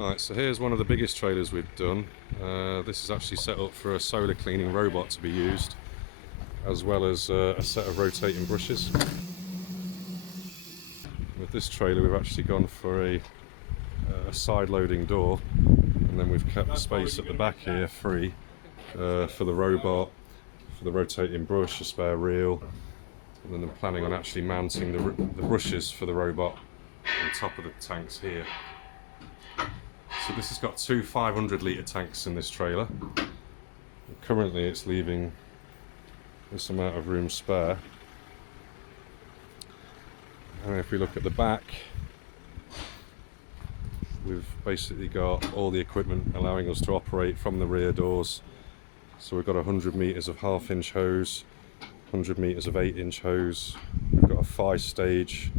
Right, so here's one of the biggest trailers we've done. This is actually set up for a solar cleaning robot to be used, as well as a set of rotating brushes. With this trailer we've actually gone for a side loading door, and then we've kept the space at the back here free for the robot, for the rotating brush, a spare reel, and then I'm planning on actually mounting the brushes for the robot on top of the tanks here. So this has got two 500 litre tanks in this trailer. Currently it's leaving this amount of room spare. And if we look at the back, we've basically got all the equipment allowing us to operate from the rear doors. So we've got 100 metres of half-inch hose, 100 metres of 8-inch hose. We've got a 5-stage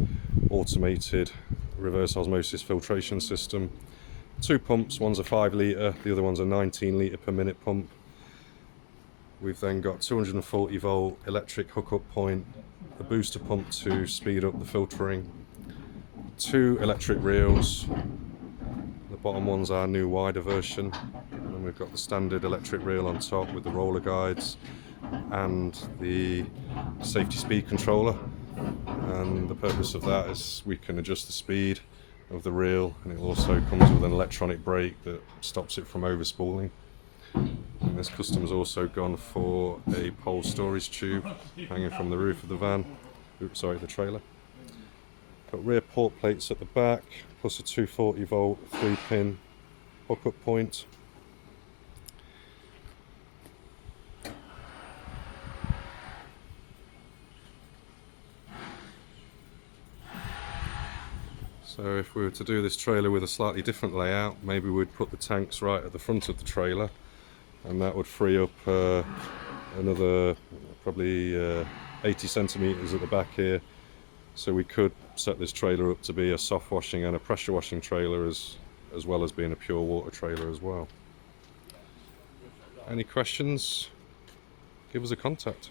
automated reverse osmosis filtration system. Two pumps, one's a 5 litre, the other one's a 19 litre per minute pump. We've then got 240 volt electric hookup point, a booster pump to speed up the filtering, two electric reels. The bottom one's our new wider version, and we've got the standard electric reel on top with the roller guides and the safety speed controller. And the purpose of that is we can adjust the speed of the reel, and it also comes with an electronic brake that stops it from overspooling. And this customer's also gone for a pole storage tube hanging from the roof of the van, the trailer. Got rear port plates at the back, plus a 240 volt 3-pin hookup point. So if we were to do this trailer with a slightly different layout, maybe we'd put the tanks right at the front of the trailer, and that would free up another probably 80 centimetres at the back here. So we could set this trailer up to be a soft washing and a pressure washing trailer as well as being a pure water trailer as well. Any questions? Give us a contact.